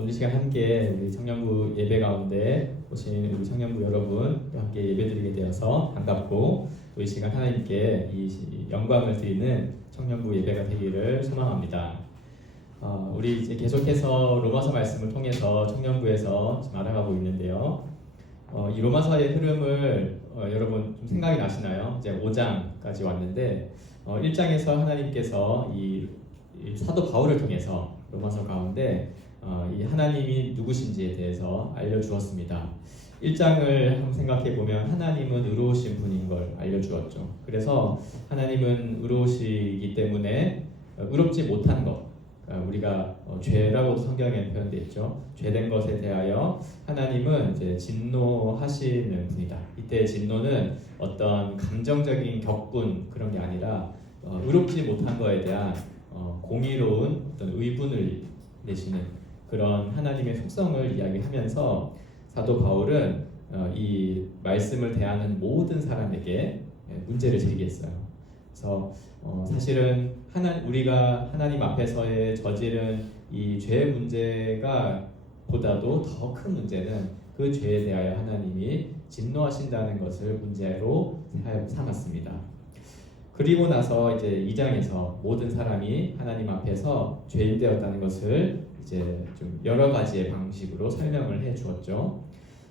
오늘 시간 함께 우리 청년부 예배 가운데 오신 우리 청년부 여러분 함께 예배드리게 되어서 반갑고 또 이 시간 하나님께 이 영광을 드리는 청년부 예배가 되기를 소망합니다. 우리 이제 계속해서 로마서 말씀을 통해서 청년부에서 지금 알아가고 있는데요. 이 로마서의 흐름을 여러분 좀 생각이 나시나요? 이제 5장까지 왔는데 1장에서 하나님께서 이 사도 바울을 통해서 로마서 가운데 이 하나님이 누구신지에 대해서 알려주었습니다. 1장을 한번 생각해 보면 하나님은 의로우신 분인 걸 알려주었죠. 그래서 하나님은 의로우시기 때문에 의롭지 못한 것, 우리가 죄라고도 성경에 표현되어 있죠. 죄된 것에 대하여 하나님은 이제 진노하시는 분이다. 이때 진노는 어떤 감정적인 격분 그런 게 아니라 의롭지 못한 것에 대한 공의로운 어떤 의분을 내시는 그런 하나님의 속성을 이야기하면서 사도 바울은 이 말씀을 대하는 모든 사람에게 문제를 제기했어요. 그래서 사실은 우리가 하나님 앞에서의 저지른 이 죄의 문제가 보다도 더 큰 문제는 그 죄에 대하여 하나님이 진노하신다는 것을 문제로 삼았습니다. 그리고 나서 이제 2장에서 모든 사람이 하나님 앞에서 죄인 되었다는 것을 이제 좀 여러 가지의 방식으로 설명을 해 주었죠.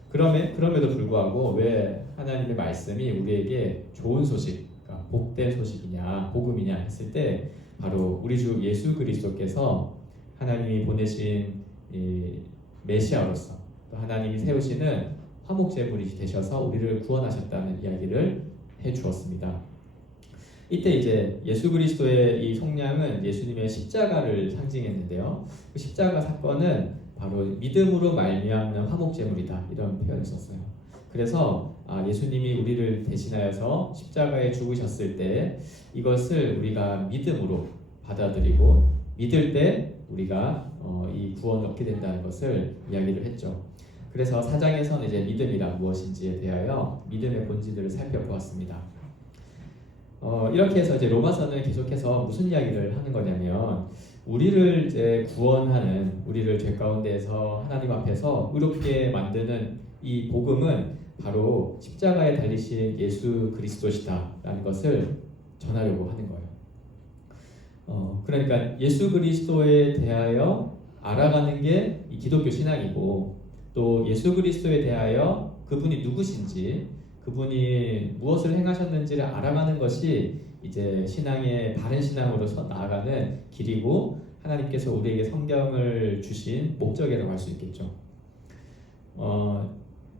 그럼에도 불구하고 왜 하나님의 말씀이 우리에게 좋은 소식, 그러니까 복된 소식이냐, 복음이냐 했을 때 바로 우리 주 예수 그리스도께서 하나님이 보내신 이 메시아로서 또 하나님이 세우시는 화목제물이 되셔서 우리를 구원하셨다는 이야기를 해 주었습니다. 이때 이제 예수 그리스도의 이 속량은 예수님의 십자가를 상징했는데요. 그 십자가 사건은 바로 믿음으로 말미암는 화목제물이다 이런 표현을 썼어요. 그래서 예수님이 우리를 대신하여서 십자가에 죽으셨을 때 이것을 우리가 믿음으로 받아들이고 믿을 때 우리가 이 구원을 얻게 된다는 것을 이야기를 했죠. 그래서 4장에서는 이제 믿음이란 무엇인지에 대하여 믿음의 본질들을 살펴보았습니다. 이렇게 해서 이제 로마서는 계속해서 무슨 이야기를 하는 거냐면 우리를 이제 구원하는 우리를 죄 가운데에서 하나님 앞에서 의롭게 만드는 이 복음은 바로 십자가에 달리신 예수 그리스도시다라는 것을 전하려고 하는 거예요. 그러니까 예수 그리스도에 대하여 알아가는 게 이 기독교 신앙이고 또 예수 그리스도에 대하여 그분이 누구신지 그분이 무엇을 행하셨는지를 알아가는 것이 이제 신앙의 바른 신앙으로서 나아가는 길이고 하나님께서 우리에게 성경을 주신 목적이라고 할 수 있겠죠.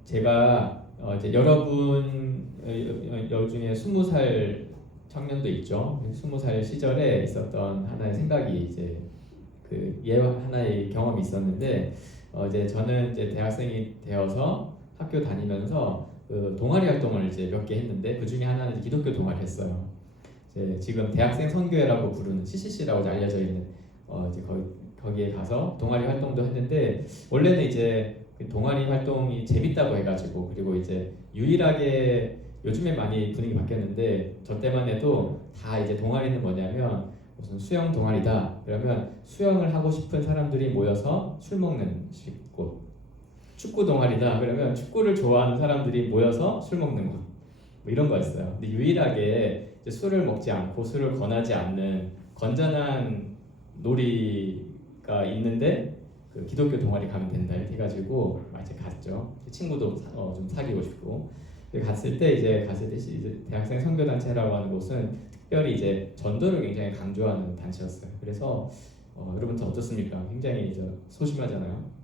제가 이제 여러분 중에 20살 청년도 있죠. 20살 시절에 있었던 하나의 생각이 이제 그 하나의 경험이 있었는데 이제 저는 이제 대학생이 되어서 학교 다니면서 그 동아리 활동을 이제 몇 개 했는데 그 중에 하나는 기독교 동아리 했어요. 이제 지금 대학생 선교회라고 부르는 CCC라고 알려져 있는 이제 거기에 가서 동아리 활동도 했는데 원래는 이제 그 동아리 활동이 재밌다고 해가지고 그리고 이제 유일하게 요즘에 많이 분위기 바뀌었는데 저 때만 해도 다 이제 동아리는 뭐냐면 무슨 수영 동아리다 그러면 수영을 하고 싶은 사람들이 모여서 술 먹는 곳. 축구 동아리다 그러면 축구를 좋아하는 사람들이 모여서 술 먹는 것 뭐 이런 거였어요. 근데 유일하게 이제 술을 먹지 않고 술을 권하지 않는 건전한 놀이가 있는데 그 기독교 동아리 가면 된다 이렇게 해가지고 이제 갔죠. 친구도 좀 사귀고 싶고 갔을 때 이제 대학생 선교단체라고 하는 곳은 특별히 이제 전도를 굉장히 강조하는 단체였어요. 그래서 여러분들 어떻습니까? 굉장히 이제 소심하잖아요.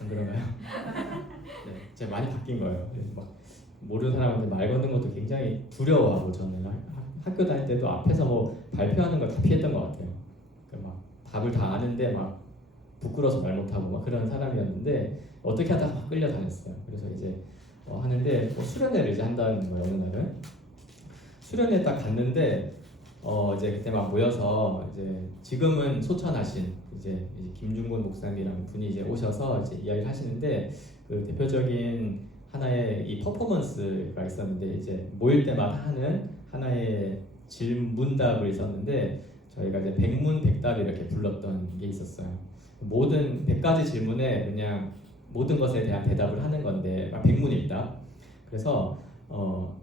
안 그런가요? 네, 제가 많이 바뀐 거예요. 막 모르는 사람한테 말 거는 것도 굉장히 두려워하고 저는 학교 다닐 때도 앞에서 뭐 발표하는 걸 다 피했던 것 같아요. 그러니까 막 답을 다 아는데 막 부끄러워서 말 못하고 막 그런 사람이었는데 어떻게 하다가 막 끌려다녔어요. 그래서 이제 하는데 수련회를 이제 한다는 거예요. 어느 날은 수련회 딱 갔는데 이제 그때 막 모여서 이제 지금은 소천하신 이제 김중곤 목사님이라는 분이 이제 오셔서 이제 이야기를 하시는데 그 대표적인 하나의 이 퍼포먼스가 있었는데 이제 모일 때마다 하는 하나의 질문답을 있었는데 저희가 이제 백문백답 이렇게 불렀던 게 있었어요. 모든 100가지 질문에 그냥 모든 것에 대한 대답을 하는 건데 100문입니다. 그래서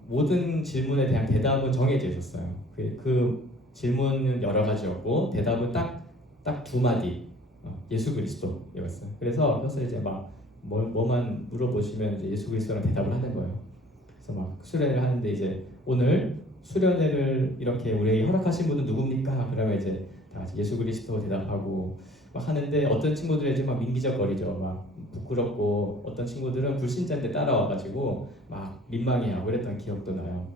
모든 질문에 대한 대답은 정해져 있었어요. 그 질문은 여러 가지였고 대답은 딱 두 마디, 예수 그리스도였어요. 그래서 이제 막 뭐만 물어보시면 이제 예수 그리스도랑 대답을 하는 거예요. 그래서 막 수련회를 하는데 이제 오늘 수련회를 이렇게 우리에게 허락하신 분은 누굽니까? 그러면 이제 다 같이 예수 그리스도 대답하고 막 하는데 어떤 친구들은 이제 막 민기적거리죠. 막 부끄럽고 어떤 친구들은 불신자인데 따라와가지고 막 민망해하고 그랬던 기억도 나요.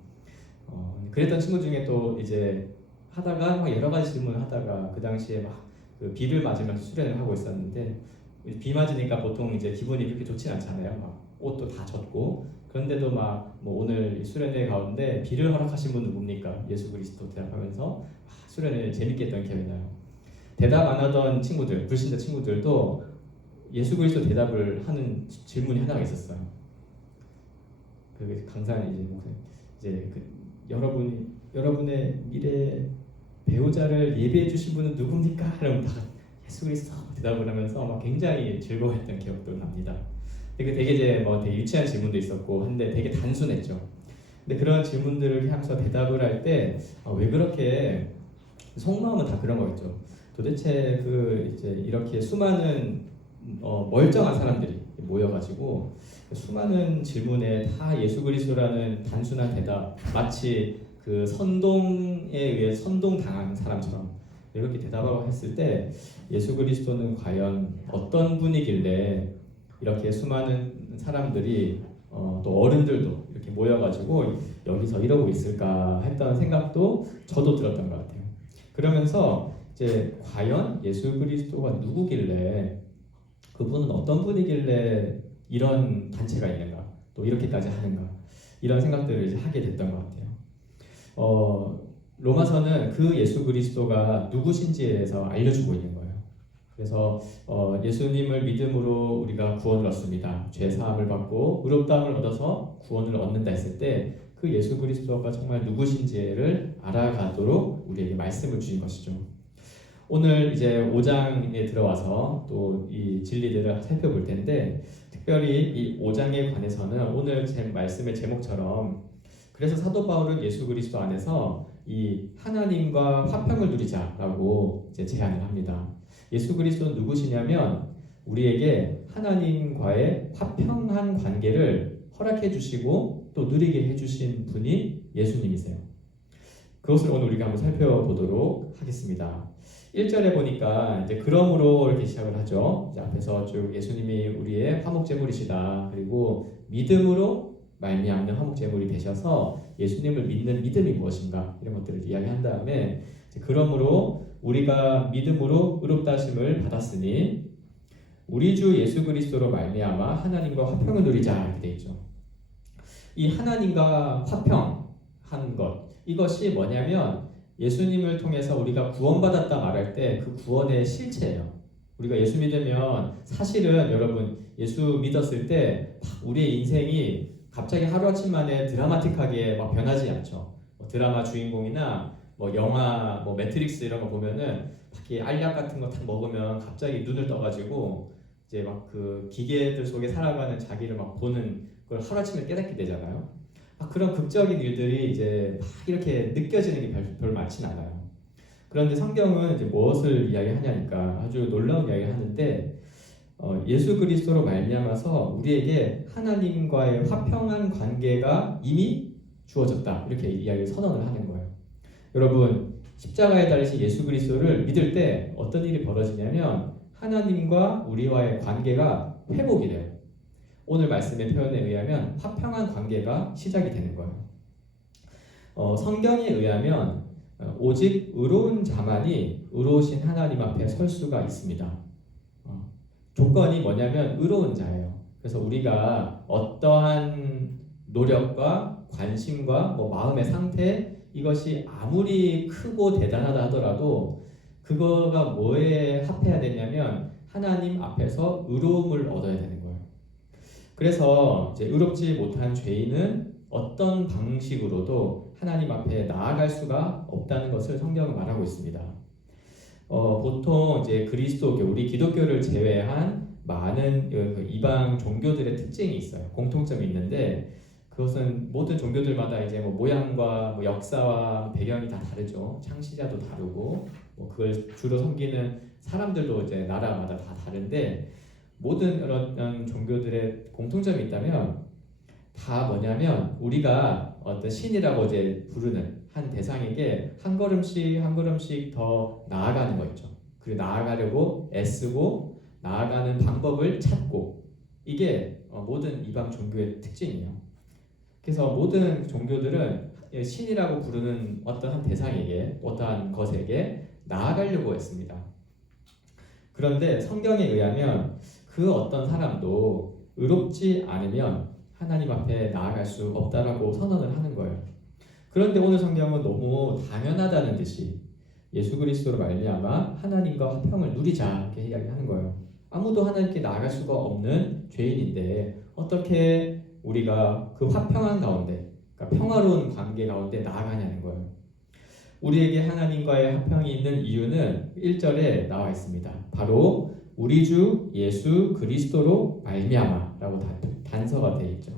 그랬던 친구 중에 또 이제 하다가 막 여러 가지 질문을 하다가 그 당시에 막 그 비를 맞으면서 수련을 하고 있었는데 비 맞으니까 보통 이제 기분이 그렇게 좋진 않잖아요. 막 옷도 다 젖고 그런데도 막 뭐 오늘 수련회 가운데 비를 허락하신 분 누굽니까? 예수 그리스도 대답하면서 수련회 재밌게 했던 기억이 나요. 대답 안 하던 친구들, 불신자 친구들도 예수 그리스도 대답을 하는 질문이 하나가 있었어요. 그 강사는 이제 여러분의 미래 배우자를 예비해 주신 분은 누굽니까? 그러면 다 예수 그리스도 대답을 하면서 막 굉장히 즐거워했던 기억도 납니다. 되게 이제 되게 유치한 질문도 있었고 한데 되게 단순했죠. 근데 그런 질문들을 하면서 대답을 할 때 왜 그렇게 속마음은 다 그런 거겠죠. 도대체 이제 이렇게 수많은 멀쩡한 사람들이 모여가지고 수많은 질문에 다 예수 그리스도라는 단순한 대답, 마치 그 선동에 의해 선동당한 사람처럼 이렇게 대답하고 했을 때 예수 그리스도는 과연 어떤 분이길래 이렇게 수많은 사람들이 또 어른들도 이렇게 모여가지고 여기서 이러고 있을까 했던 생각도 저도 들었던 것 같아요. 그러면서 이제 과연 예수 그리스도가 누구길래 그분은 어떤 분이길래 이런 단체가 있는가 또 이렇게까지 하는가 이런 생각들을 이제 하게 됐던 것 같아요. 로마서는 그 예수 그리스도가 누구신지에 대해서 알려주고 있는 거예요. 그래서 예수님을 믿음으로 우리가 구원을 얻습니다. 죄 사함을 받고 의롭다함을 얻어서 구원을 얻는다 했을 때 그 예수 그리스도가 정말 누구신지를 알아가도록 우리에게 말씀을 주신 것이죠. 오늘 이제 5장에 들어와서 또 이 진리들을 살펴볼 텐데 특별히 이 5장에 관해서는 오늘 제 말씀의 제목처럼 그래서 사도 바울은 예수 그리스도 안에서 이 하나님과 화평을 누리자라고 이제 제안을 합니다. 예수 그리스도는 누구시냐면 우리에게 하나님과의 화평한 관계를 허락해 주시고 또 누리게 해주신 분이 예수님이세요. 그것을 오늘 우리가 한번 살펴보도록 하겠습니다. 1절에 보니까 이제 그러므로 이렇게 시작을 하죠. 이제 앞에서 쭉 예수님이 우리의 화목제물이시다. 그리고 믿음으로 말미암는 화목제물이 되셔서 예수님을 믿는 믿음이 무엇인가 이런 것들을 이야기한 다음에 그러므로 우리가 믿음으로 의롭다 하심을 받았으니 우리 주 예수 그리스도로 말미암아 하나님과 화평을 누리자 이렇게 돼 있죠. 이 하나님과 화평한 것 이것이 뭐냐면 예수님을 통해서 우리가 구원받았다 말할 때 그 구원의 실체예요. 우리가 예수 믿으면 사실은 여러분 예수 믿었을 때 우리의 인생이 갑자기 하루아침 만에 드라마틱하게 막 변하지 않죠. 드라마 주인공이나 영화 매트릭스 이런 거 보면은 밖에 알약 같은 거 딱 먹으면 갑자기 눈을 떠가지고 이제 막 그 기계들 속에 살아가는 자기를 막 보는 걸 하루아침에 깨닫게 되잖아요. 그런 극적인 일들이 이제 막 이렇게 느껴지는 게 별 많진 않아요. 그런데 성경은 이제 무엇을 이야기하냐니까 아주 놀라운 이야기를 하는데 예수 그리스도로 말미암아서 우리에게 하나님과의 화평한 관계가 이미 주어졌다 이렇게 이야기를 선언을 하는 거예요. 여러분 십자가에 달리신 예수 그리스도를 믿을 때 어떤 일이 벌어지냐면 하나님과 우리와의 관계가 회복이 돼요. 오늘 말씀의 표현에 의하면 화평한 관계가 시작이 되는 거예요. 성경에 의하면 오직 의로운 자만이 의로우신 하나님 앞에 설 수가 있습니다. 조건이 뭐냐면 의로운 자예요. 그래서 우리가 어떠한 노력과 관심과 마음의 상태 이것이 아무리 크고 대단하다 하더라도 그거가 뭐에 합해야 되냐면 하나님 앞에서 의로움을 얻어야 되는 거예요. 그래서 이제 의롭지 못한 죄인은 어떤 방식으로도 하나님 앞에 나아갈 수가 없다는 것을 성경은 말하고 있습니다. 보통 이제 그리스도교, 우리 기독교를 제외한 많은 그 이방 종교들의 특징이 있어요. 공통점이 있는데 그것은 모든 종교들마다 이제 뭐 모양과 뭐 역사와 배경이 다 다르죠. 창시자도 다르고 뭐 그걸 주로 섬기는 사람들도 이제 나라마다 다 다른데 모든 그런 종교들의 공통점이 있다면 다 뭐냐면 우리가 어떤 신이라고 이제 부르는 한 대상에게 한 걸음씩 한 걸음씩 더 나아가는 거 있죠. 그리고 나아가려고 애쓰고 나아가는 방법을 찾고 이게 모든 이방 종교의 특징이에요. 그래서 모든 종교들은 신이라고 부르는 어떤 한 대상에게 어떠한 것에게 나아가려고 했습니다. 그런데 성경에 의하면 그 어떤 사람도 의롭지 않으면 하나님 앞에 나아갈 수 없다라고 선언을 하는 거예요. 그런데 오늘 성경은 너무 당연하다는 듯이 예수 그리스도로 말미암아 하나님과 화평을 누리자 이렇게 이야기하는 거예요. 아무도 하나님께 나아갈 수가 없는 죄인인데 어떻게 우리가 그 화평한 가운데, 그러니까 평화로운 관계 가운데 나아가냐는 거예요. 우리에게 하나님과의 화평이 있는 이유는 1절에 나와 있습니다. 바로 우리 주 예수 그리스도로 말미암아라고 단서가 되어 있죠.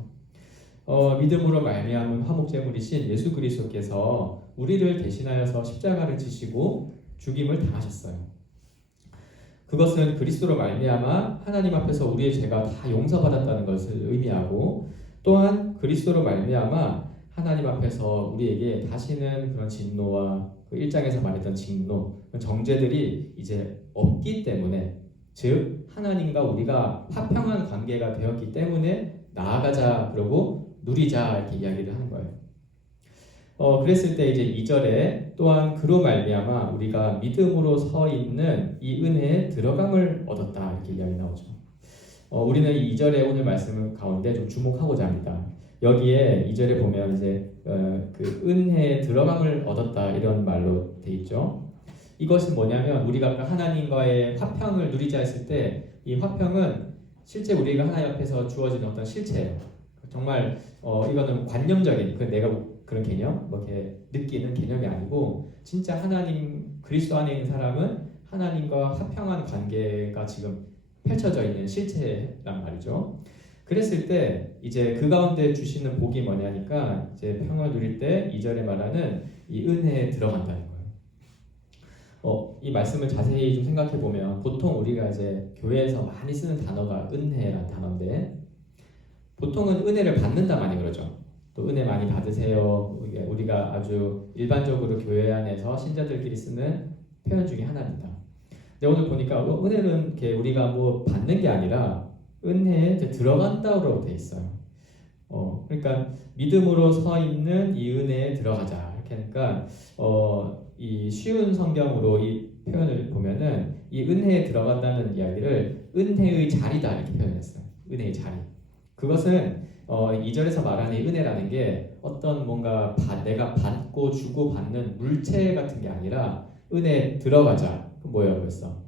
믿음으로 말미암은 화목제물이신 예수 그리스도께서 우리를 대신하여서 십자가를 지시고 죽임을 당하셨어요. 그것은 그리스도로 말미암아 하나님 앞에서 우리의 죄가 다 용서받았다는 것을 의미하고 또한 그리스도로 말미암아 하나님 앞에서 우리에게 다시는 그런 진노와 그 1장에서 말했던 진노, 정죄들이 이제 없기 때문에 즉 하나님과 우리가 화평한 관계가 되었기 때문에 나아가자 그러고 누리자 이렇게 이야기를 하는 거예요. 그랬을 때 이제 2절에 또한 그로 말미암아 우리가 믿음으로 서 있는 이 은혜에 들어감을 얻었다 이렇게 이야기 나오죠. 우리는 이 2절의 오늘 말씀 가운데 좀 주목하고자 합니다. 여기에 2절에 보면 이제 그 은혜에 들어감을 얻었다 이런 말로 돼 있죠. 이것은 뭐냐면 우리가 아까 하나님과의 화평을 누리자 했을 때 이 화평은 실제 우리가 하나님 앞에서 주어지는 어떤 실체예요. 정말 이거는 관념적인 내가 그런 개념, 뭐 이렇게 느끼는 개념이 아니고 진짜 하나님 그리스도 안에 있는 사람은 하나님과 화평한 관계가 지금 펼쳐져 있는 실체란 말이죠. 그랬을 때 이제 그 가운데 주시는 복이 뭐냐니까 이제 평을 누릴 때 2절에 말하는 이 은혜에 들어간다는 거예요. 이 말씀을 자세히 좀 생각해 보면 보통 우리가 이제 교회에서 많이 쓰는 단어가 은혜란 단어인데 보통은 은혜를 받는다 많이 그러죠. 또 은혜 많이 받으세요. 우리가 아주 일반적으로 교회 안에서 신자들끼리 쓰는 표현 중에 하나입니다. 근데 오늘 보니까 은혜는 이렇게 우리가 뭐 받는 게 아니라 은혜에 들어간다고 돼 있어요. 그러니까 믿음으로 서 있는 이 은혜에 들어가자 이렇게 하니까 이 쉬운 성경으로 이 표현을 보면은 이 은혜에 들어간다는 이야기를 은혜의 자리다 이렇게 표현했어요. 은혜의 자리. 그것은 2절에서 말하는 이 은혜라는 게 어떤 뭔가 내가 받고 주고 받는 물체 같은 게 아니라 은혜에 들어가자. 그 뭐예요 벌써?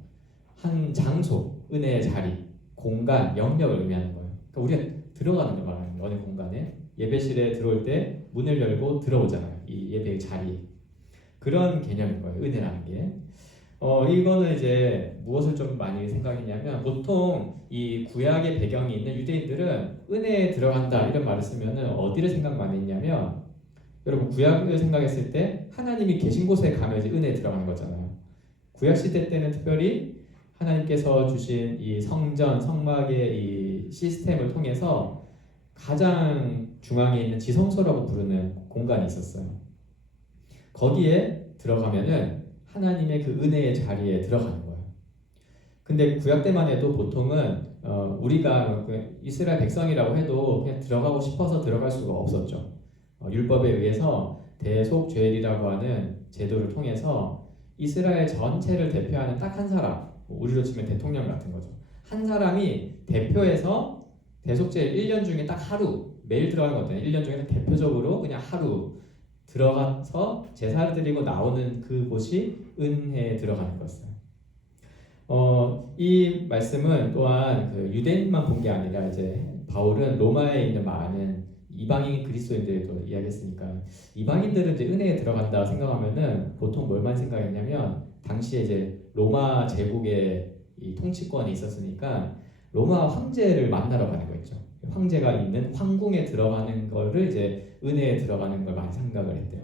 한 장소, 은혜의 자리, 공간, 영역을 의미하는 거예요. 그러니까 우리가 들어가는 걸 말하는 거예요. 어느 공간에 예배실에 들어올 때 문을 열고 들어오잖아요. 이 예배의 자리. 그런 개념인 거예요. 은혜라는 게. 이거는 이제 무엇을 좀 많이 생각했냐면 보통 이 구약의 배경이 있는 유대인들은 은혜에 들어간다 이런 말을 쓰면은 어디를 생각 많이 했냐면 여러분 구약을 생각했을 때 하나님이 계신 곳에 가면 이제 은혜에 들어가는 거잖아요. 구약 시대 때는 특별히 하나님께서 주신 이 성전, 성막의 이 시스템을 통해서 가장 중앙에 있는 지성소라고 부르는 공간이 있었어요. 거기에 들어가면은 하나님의 그 은혜의 자리에 들어가는 거예요. 근데 구약 때만 해도 보통은 우리가 이스라엘 백성이라고 해도 그냥 들어가고 싶어서 들어갈 수가 없었죠. 율법에 의해서 대속죄일이라고 하는 제도를 통해서 이스라엘 전체를 대표하는 딱 한 사람, 우리로 치면 대통령 같은 거죠. 한 사람이 대표해서 대속죄일 1년 중에 딱 하루, 매일 들어가는 것 같아요. 1년 중에 대표적으로 그냥 하루 들어가서 제사를 드리고 나오는 그곳이 은혜에 들어가는 것이에요. 이 말씀은 또한 그 유대인만 본 게 아니라 이제 바울은 로마에 있는 많은 이방인 그리스도인들도 이야기했으니까 이방인들은 이제 은혜에 들어간다 생각하면은 보통 뭘만 생각했냐면 당시에 이제 로마 제국의 이 통치권이 있었으니까 로마 황제를 만나러 가는 거 있죠. 황제가 있는 황궁에 들어가는 거를 이제 은혜에 들어가는 걸 많이 생각을 했대요.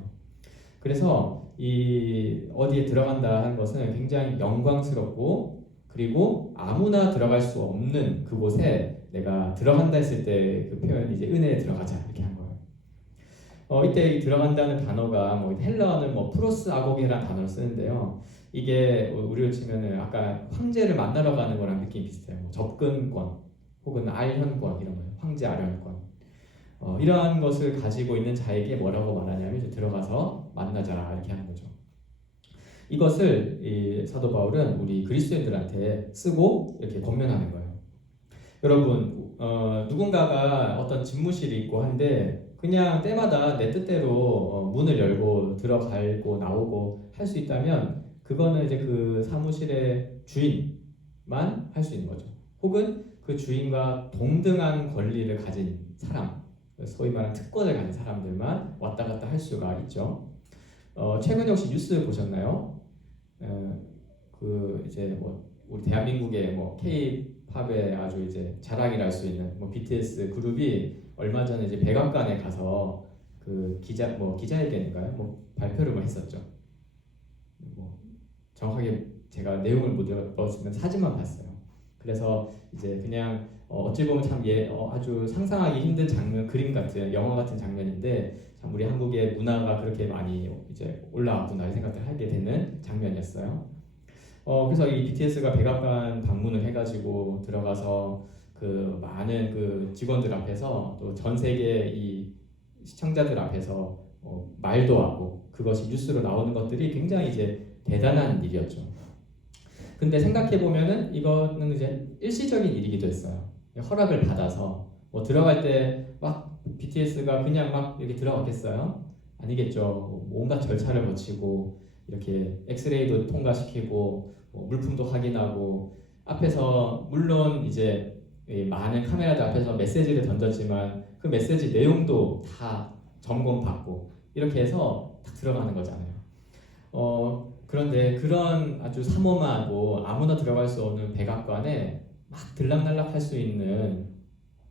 그래서 이 어디에 들어간다 하는 것은 굉장히 영광스럽고 그리고 아무나 들어갈 수 없는 그곳에 내가 들어간다 했을 때 그 표현이 이제 은혜에 들어가자 이렇게 한 거예요. 이때 이 들어간다는 단어가 뭐 헬라어는 뭐 프로스 아고게라는 단어를 쓰는데요. 이게 우리로 치면은 아까 황제를 만나러 가는 거랑 느낌이 비슷해요. 뭐 접근권 혹은 알현권 이런 거예요. 황제 알현권. 이러한 것을 가지고 있는 자에게 뭐라고 말하냐면 이제 들어가서 만나자 이렇게 하는 거죠. 이것을 이 사도 바울은 우리 그리스도인들한테 쓰고 이렇게 권면하는 거예요. 여러분, 누군가가 어떤 집무실이 있고 한데 그냥 때마다 내 뜻대로 문을 열고 들어가고 나오고 할 수 있다면 그거는 이제 그 사무실의 주인만 할 수 있는 거죠. 혹은 그 주인과 동등한 권리를 가진 사람, 소위 말하는 특권을 가진 사람들만 왔다 갔다 할 수가 있죠. 최근 혹시 뉴스 보셨나요? 그 이제 뭐 우리 대한민국의 뭐 K-팝의 아주 이제 자랑이라 할 수 있는 뭐 BTS 그룹이 얼마 전에 이제 백악관에 가서 그 기자회견인가요? 뭐 발표를 뭐 했었죠. 뭐 정확하게 제가 내용을 못 읽었으면 사진만 봤어요. 그래서 이제 그냥 어찌 보면 참 아주 상상하기 힘든 장면, 그림 같은 영화 같은 장면인데 참 우리 한국의 문화가 그렇게 많이 이제 올라왔구나 생각을 하게 되는 장면이었어요. 그래서 이 BTS가 백악관 방문을 해가지고 들어가서 그 많은 그 직원들 앞에서 또 전 세계 이 시청자들 앞에서 말도 하고 그것이 뉴스로 나오는 것들이 굉장히 이제 대단한 일이었죠. 근데 생각해 보면은 이거는 이제 일시적인 일이기도 했어요. 허락을 받아서 뭐 들어갈 때 막 BTS가 그냥 막 이렇게 들어갔겠어요? 아니겠죠. 온갖 절차를 거치고 이렇게 엑스레이도 통과시키고 물품도 확인하고 앞에서 물론 이제 많은 카메라들 앞에서 메시지를 던졌지만 그 메시지 내용도 다 점검받고 이렇게 해서 딱 들어가는 거잖아요. 그런데 그런 아주 삼엄하고 아무나 들어갈 수 없는 백악관에 막 들락날락 할 수 있는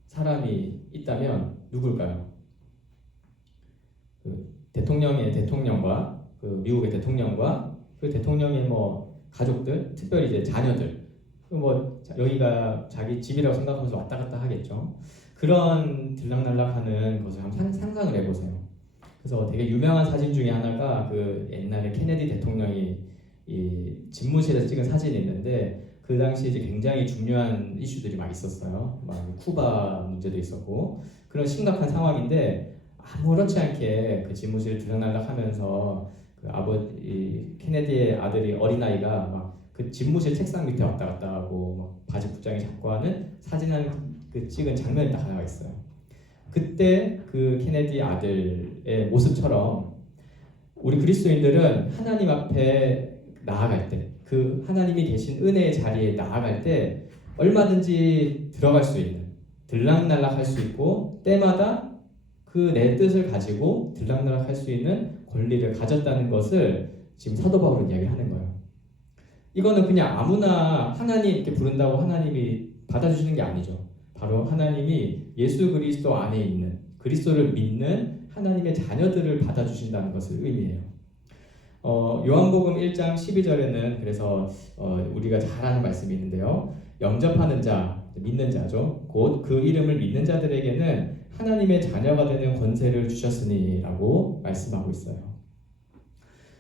사람이 있다면 누굴까요? 그 대통령과 그 미국의 대통령과 그 대통령의 뭐 가족들, 특별히 이제 자녀들, 뭐 여기가 자기 집이라고 생각하면서 왔다 갔다 하겠죠. 그런 들락날락하는 것을 한번 상상을 해보세요. 그래서 되게 유명한 사진 중에 하나가 그 옛날에 케네디 대통령이 이 집무실에서 찍은 사진이 있는데 그 당시 이제 굉장히 중요한 이슈들이 많이 있었어요. 막 쿠바 문제도 있었고 그런 심각한 상황인데 아무렇지 않게 그 집무실을 들락날락하면서 그 아버지 케네디의 아들이 어린아이가 막 그 집무실 책상 밑에 왔다 갔다 하고 막 바지 붙장이 잡고 하는 사진을 그 찍은 장면이 딱 하나 있어요. 그때 그 케네디 아들의 모습처럼 우리 그리스도인들은 하나님 앞에 나아갈 때, 그 하나님이 계신 은혜의 자리에 나아갈 때 얼마든지 들어갈 수 있는, 들락날락할 수 있고 때마다 그 내 뜻을 가지고 들락날락할 수 있는 권리를 가졌다는 것을 지금 사도 바울은 이야기를 하는 거예요. 이거는 그냥 아무나 하나님 이렇게 부른다고 하나님이 받아주시는 게 아니죠. 바로 하나님이 예수 그리스도 안에 있는 그리스도를 믿는 하나님의 자녀들을 받아주신다는 것을 의미해요. 요한복음 1장 12절에는 그래서 우리가 잘 아는 말씀이 있는데요. 영접하는 자, 믿는 자죠. 곧 그 이름을 믿는 자들에게는 하나님의 자녀가 되는 권세를 주셨으니 라고 말씀하고 있어요.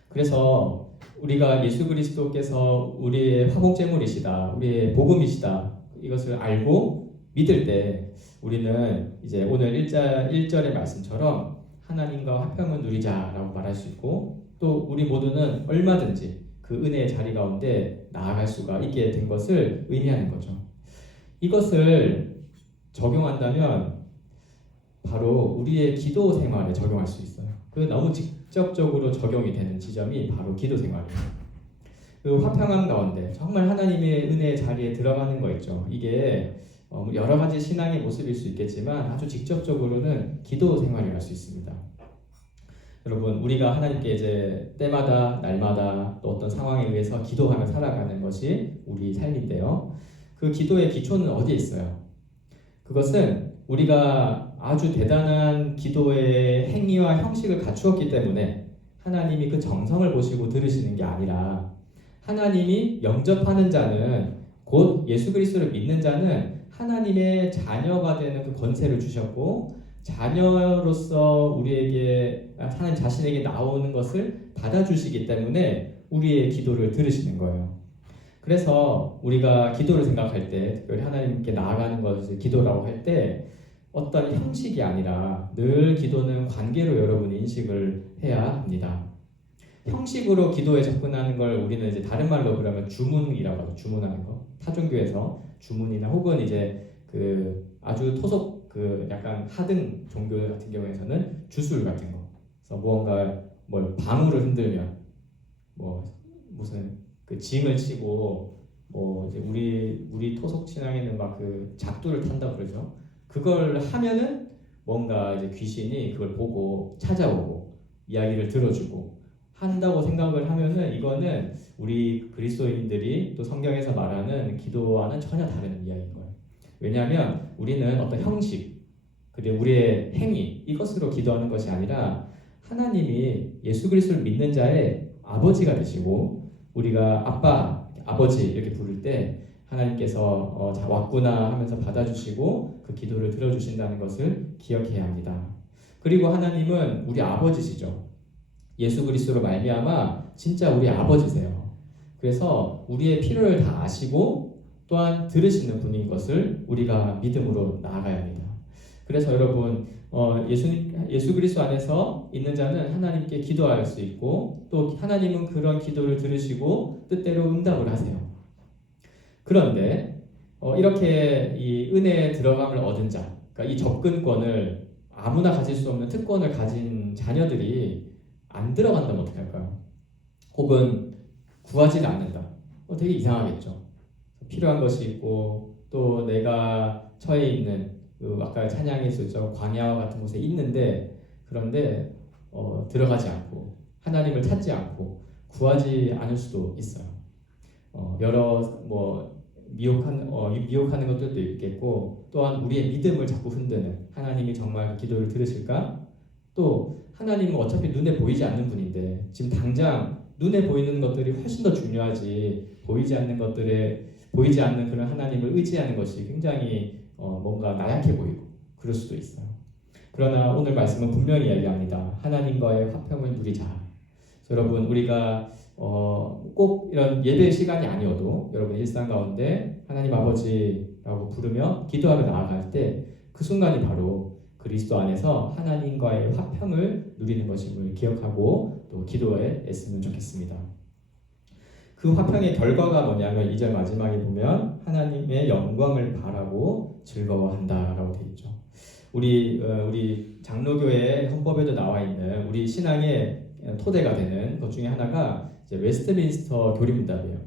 그래서 우리가 예수 그리스도께서 우리의 화목제물이시다, 우리의 복음이시다 이것을 알고 믿을 때 우리는 이제 오늘 1절의 말씀처럼 하나님과 화평을 누리자라고 말할 수 있고 또 우리 모두는 얼마든지 그 은혜의 자리 가운데 나아갈 수가 있게 된 것을 의미하는 거죠. 이것을 적용한다면 바로 우리의 기도 생활에 적용할 수 있어요. 그 너무 직접적으로 적용이 되는 지점이 바로 기도 생활이에요. 그 화평함 가운데 정말 하나님의 은혜의 자리에 들어가는 거 있죠. 이게 여러 가지 신앙의 모습일 수 있겠지만 아주 직접적으로는 기도 생활이랄 수 있습니다. 여러분, 우리가 하나님께 이제 때마다 날마다 또 어떤 상황에 의해서 기도하며 살아가는 것이 우리 삶인데요. 그 기도의 기초는 어디에 있어요? 그것은 우리가 아주 대단한 기도의 행위와 형식을 갖추었기 때문에 하나님이 그 정성을 보시고 들으시는 게 아니라, 하나님이 영접하는 자는, 곧 예수 그리스도를 믿는 자는 하나님의 자녀가 되는 그 권세를 주셨고, 자녀로서 우리에게 하나님 자신에게 나오는 것을 받아주시기 때문에 우리의 기도를 들으시는 거예요. 그래서 우리가 기도를 생각할 때, 특별히 하나님께 나아가는 것을 기도라고 할 때 어떤 형식이 아니라 늘 기도는 관계로 여러분이 인식을 해야 합니다. 형식으로 기도에 접근하는 걸 우리는 이제 다른 말로 그러면 주문이라고 하죠. 주문하는 거. 타종교에서 주문이나 혹은 이제 그 아주 토속 그 약간 하등 종교 같은 경우에서는 주술 같은 거. 그래서 무언가 뭘 방울을 흔들면 뭐 무슨 그 징을 치고 뭐 이제 우리 토속 신앙에는 막 그 작두를 탄다 그러죠. 그걸 하면은 뭔가 이제 귀신이 그걸 보고 찾아오고 이야기를 들어주고 한다고 생각을 하면은, 이거는 우리 그리스도인들이 또 성경에서 말하는 기도와는 전혀 다른 이야기인 거예요. 왜냐하면 우리는 어떤 형식, 그리고 우리의 행위, 이것으로 기도하는 것이 아니라 하나님이 예수 그리스도를 믿는 자의 아버지가 되시고, 우리가 아빠, 아버지 이렇게 부를 때 하나님께서 왔구나 하면서 받아주시고 그 기도를 들어주신다는 것을 기억해야 합니다. 그리고 하나님은 우리 아버지시죠. 예수 그리스도로 말미암아 진짜 우리 아버지세요. 그래서 우리의 필요를 다 아시고 또한 들으시는 분인 것을 우리가 믿음으로 나아가야 합니다. 그래서 여러분, 예수 그리스도 안에서 있는 자는 하나님께 기도할 수 있고, 또 하나님은 그런 기도를 들으시고 뜻대로 응답을 하세요. 그런데 이렇게 이 은혜에 들어감을 얻은 자, 그러니까 이 접근권을 아무나 가질 수 없는 특권을 가진 자녀들이 안 들어간다면 어떻게 할까요? 혹은 구하지를 않는다. 되게 이상하겠죠. 필요한 것이 있고 또 내가 처해 있는 그 아까 찬양에 있었죠. 광야와 같은 곳에 있는데, 그런데 들어가지 않고 하나님을 찾지 않고 구하지 않을 수도 있어요. 여러 미혹하는 것들도 있겠고, 또한 우리의 믿음을 자꾸 흔드는, 하나님이 정말 기도를 들으실까? 또 하나님은 어차피 눈에 보이지 않는 분인데 지금 당장 눈에 보이는 것들이 훨씬 더 중요하지, 보이지 않는 그런 하나님을 의지하는 것이 굉장히 뭔가 나약해 보이고 그럴 수도 있어요. 그러나 오늘 말씀은 분명히 이야기합니다. 하나님과의 화평을 누리자. 여러분, 우리가 꼭 이런 예배 시간이 아니어도 여러분 일상 가운데 하나님 아버지라고 부르며 기도하며 나아갈 때 그 순간이 바로 그리스도 안에서 하나님과의 화평을 누리는 것임을 기억하고 또 기도에 애쓰면 좋겠습니다. 그 화평의 결과가 뭐냐면 2절 마지막에 보면 하나님의 영광을 바라고 즐거워한다라고 되어 있죠. 우리 장로교회 헌법에도 나와 있는 우리 신앙의 토대가 되는 것 중에 하나가 이제 웨스트민스터 교리문답이에요.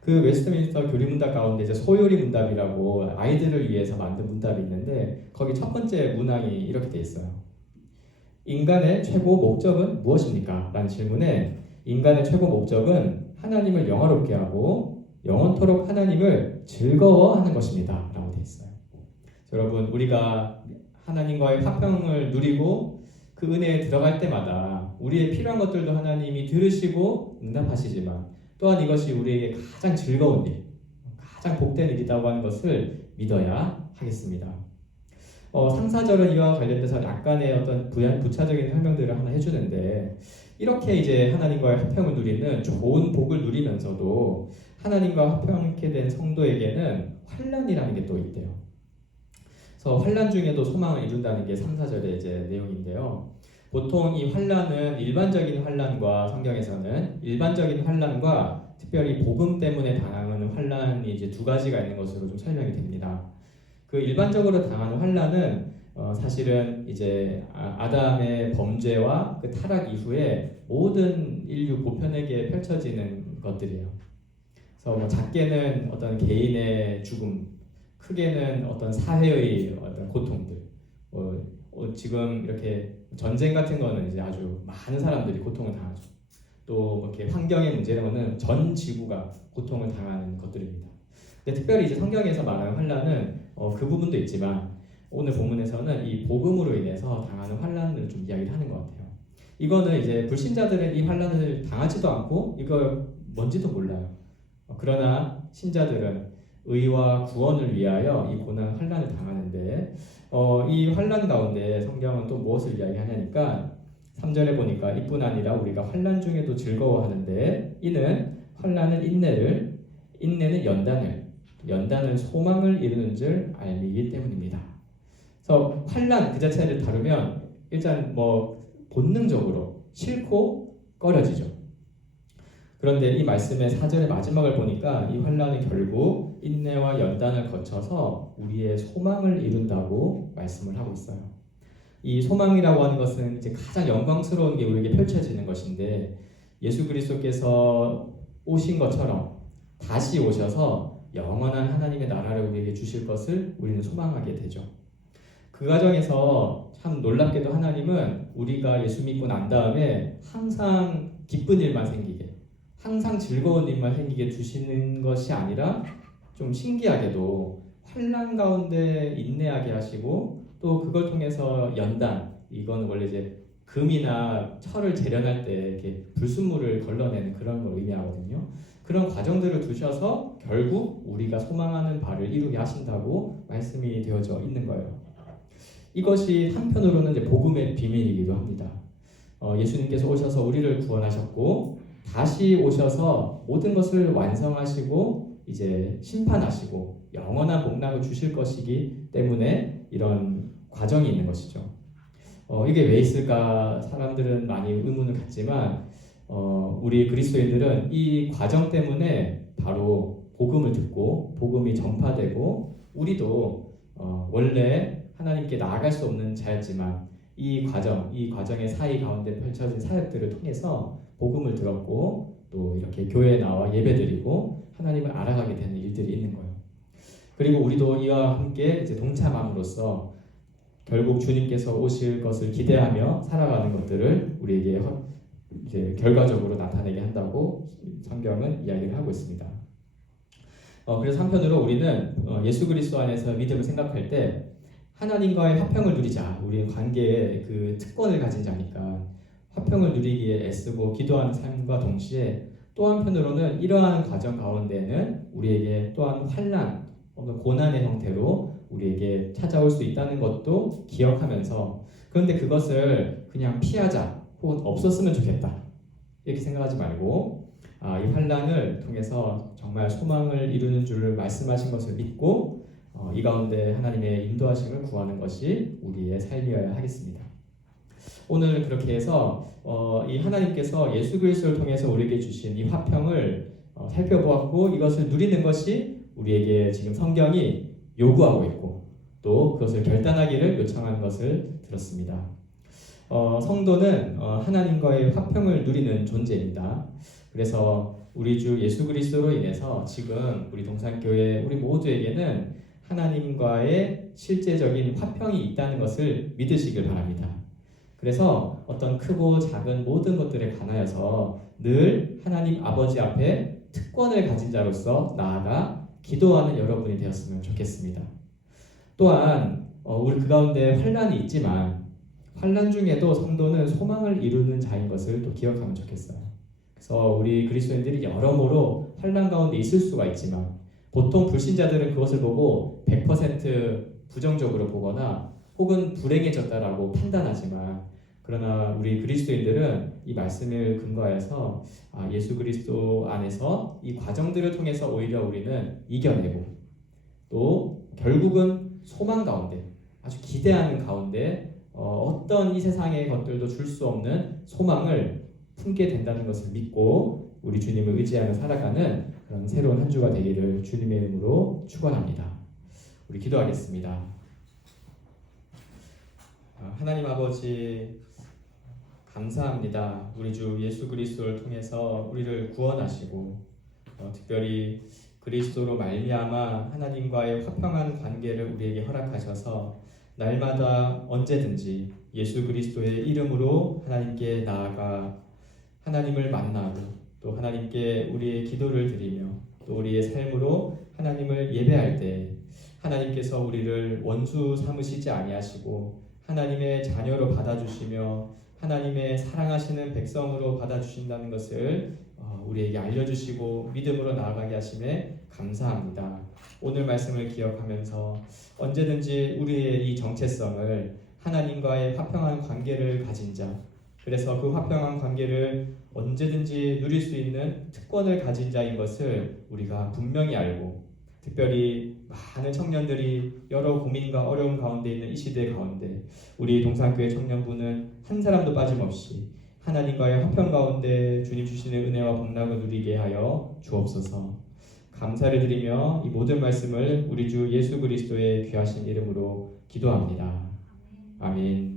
그 웨스트민스터 교리문답 가운데 이제 소요리 문답이라고 아이들을 위해서 만든 문답이 있는데, 거기 첫 번째 문항이 이렇게 돼 있어요. 인간의 최고 목적은 무엇입니까? 라는 질문에 인간의 최고 목적은 하나님을 영화롭게 하고 영원토록 하나님을 즐거워하는 것입니다. 라고 돼 있어요. 여러분, 우리가 하나님과의 화평을 누리고 그 은혜에 들어갈 때마다 우리의 필요한 것들도 하나님이 들으시고 응답하시지만, 또한 이것이 우리에게 가장 즐거운 일, 가장 복된 일이라고 하는 것을 믿어야 하겠습니다. 상사절은 이와 관련돼서 약간의 어떤 부차적인 설명들을 하나 해주는데, 이렇게 이제 하나님과의 화평을 누리는 좋은 복을 누리면서도 하나님과 화평케 된 성도에게는 환난이라는 게 또 있대요. 그래서 환난 중에도 소망을 이룬다는 게 3, 4절의 이제 내용인데요. 보통 이 환난은 일반적인 환난과, 성경에서는 일반적인 환난과 특별히 복음 때문에 당하는 환난이 이제 두 가지가 있는 것으로 좀 설명이 됩니다. 그 일반적으로 당하는 환난은 사실은 이제 아담의 범죄와 그 타락 이후에 모든 인류 보편에게 펼쳐지는 것들이에요. 그래서 뭐 작게는 어떤 개인의 죽음, 크게는 어떤 사회의 어떤 고통들, 지금 이렇게 전쟁 같은 거는 이제 아주 많은 사람들이 고통을 당하죠. 또 이렇게 환경의 문제로는 전 지구가 고통을 당하는 것들입니다. 근데 특별히 이제 성경에서 말하는 환란은 그 부분도 있지만 오늘 본문에서는 이 복음으로 인해서 당하는 환란을 좀 이야기를 하는 것 같아요. 이거는 이제 불신자들은 이 환란을 당하지도 않고 이걸 뭔지도 몰라요. 그러나 신자들은 의와 구원을 위하여 이 고난 환란을 당하는데 이 환란 가운데 성경은 또 무엇을 이야기하냐니까 3절에 보니까 이뿐 아니라 우리가 환란 중에도 즐거워하는데 이는 환란은 인내를, 인내는 연단은 소망을 이루는 줄 알미기 때문입니다. 그래서 환란 그 자체를 다루면 일단 본능적으로 싫고 꺼려지죠. 그런데 이 말씀의 4절의 마지막을 보니까 이 환란이 결국 인내와 연단을 거쳐서 우리의 소망을 이룬다고 말씀을 하고 있어요. 이 소망이라고 하는 것은 이제 가장 영광스러운 게 우리에게 펼쳐지는 것인데 예수 그리스도께서 오신 것처럼 다시 오셔서 영원한 하나님의 나라를 우리에게 주실 것을 우리는 소망하게 되죠. 그 과정에서 참 놀랍게도 하나님은 우리가 예수 믿고 난 다음에 항상 기쁜 일만 생기게, 항상 즐거운 일만 생기게 주시는 것이 아니라 좀 신기하게도 환난 가운데 인내하게 하시고 또 그걸 통해서 연단, 이건 원래 이제 금이나 철을 재련할 때 이렇게 불순물을 걸러내는 그런 걸 의미하거든요. 그런 과정들을 두셔서 결국 우리가 소망하는 바를 이루게 하신다고 말씀이 되어져 있는 거예요. 이것이 한편으로는 이제 복음의 비밀이기도 합니다. 예수님께서 오셔서 우리를 구원하셨고 다시 오셔서 모든 것을 완성하시고 이제 심판하시고 영원한 복락을 주실 것이기 때문에 이런 과정이 있는 것이죠. 이게 왜 있을까 사람들은 많이 의문을 갖지만 우리 그리스도인들은 이 과정 때문에 바로 복음을 듣고 복음이 전파되고 우리도 원래 하나님께 나아갈 수 없는 자였지만 이 과정의 사이 가운데 펼쳐진 사역들을 통해서 복음을 들었고 또 이렇게 교회에 나와 예배드리고 하나님을 알아가게 되는 일들이 있는 거예요. 그리고 우리도 이와 함께 이제 동참함으로써 결국 주님께서 오실 것을 기대하며 살아가는 것들을 우리에게 이제 결과적으로 나타내게 한다고 성경은 이야기를 하고 있습니다. 그래서 한편으로 우리는 예수 그리스도 안에서 믿음을 생각할 때 하나님과의 화평을 누리자. 우리는 관계에 그 특권을 가진 자니까 화평을 누리기에 애쓰고 기도하는 삶과 동시에 또 한편으로는 이러한 과정 가운데는 우리에게 또한 환난, 고난의 형태로 우리에게 찾아올 수 있다는 것도 기억하면서 그런데 그것을 그냥 피하자 혹은 없었으면 좋겠다 이렇게 생각하지 말고 이 환난을 통해서 정말 소망을 이루는 줄을 말씀하신 것을 믿고 이 가운데 하나님의 인도하심을 구하는 것이 우리의 삶이어야 하겠습니다. 오늘 그렇게 해서 이 하나님께서 예수 그리스도를 통해서 우리에게 주신 이 화평을 살펴보았고 이것을 누리는 것이 우리에게 지금 성경이 요구하고 있고 또 그것을 결단하기를 요청하는 것을 들었습니다. 성도는 하나님과의 화평을 누리는 존재입니다. 그래서 우리 주 예수 그리스도로 인해서 지금 우리 동산교회 우리 모두에게는 하나님과의 실제적인 화평이 있다는 것을 믿으시길 바랍니다. 그래서 어떤 크고 작은 모든 것들에 관하여서 늘 하나님 아버지 앞에 특권을 가진 자로서 나아가 기도하는 여러분이 되었으면 좋겠습니다. 또한 우리 그 가운데 환난이 있지만 환난 중에도 성도는 소망을 이루는 자인 것을 또 기억하면 좋겠어요. 그래서 우리 그리스도인들이 여러모로 환난 가운데 있을 수가 있지만 보통 불신자들은 그것을 보고 100% 부정적으로 보거나 혹은 불행해졌다라고 판단하지만 그러나 우리 그리스도인들은 이 말씀을 근거해서 예수 그리스도 안에서 이 과정들을 통해서 오히려 우리는 이겨내고 또 결국은 소망 가운데 아주 기대하는 가운데 어떤 이 세상의 것들도 줄 수 없는 소망을 품게 된다는 것을 믿고 우리 주님을 의지하며 살아가는 그런 새로운 한 주가 되기를 주님의 이름으로 축원합니다. 우리 기도하겠습니다. 하나님 아버지 감사합니다. 우리 주 예수 그리스도를 통해서 우리를 구원하시고 특별히 그리스도로 말미암아 하나님과의 화평한 관계를 우리에게 허락하셔서 날마다 언제든지 예수 그리스도의 이름으로 하나님께 나아가 하나님을 만나고 또 하나님께 우리의 기도를 드리며 또 우리의 삶으로 하나님을 예배할 때 하나님께서 우리를 원수 삼으시지 아니하시고 하나님의 자녀로 받아주시며 하나님의 사랑하시는 백성으로 받아주신다는 것을 우리에게 알려주시고 믿음으로 나아가게 하심에 감사합니다. 오늘 말씀을 기억하면서 언제든지 우리의 이 정체성을 하나님과의 화평한 관계를 가진 자, 그래서 그 화평한 관계를 언제든지 누릴 수 있는 특권을 가진 자인 것을 우리가 분명히 알고, 특별히 많은 청년들이 여러 고민과 어려움 가운데 있는 이 시대 가운데 우리 동산교회 청년부는 한 사람도 빠짐없이 하나님과의 화평 가운데 주님 주시는 은혜와 복락을 누리게 하여 주옵소서. 감사를 드리며 이 모든 말씀을 우리 주 예수 그리스도의 귀하신 이름으로 기도합니다. 아멘.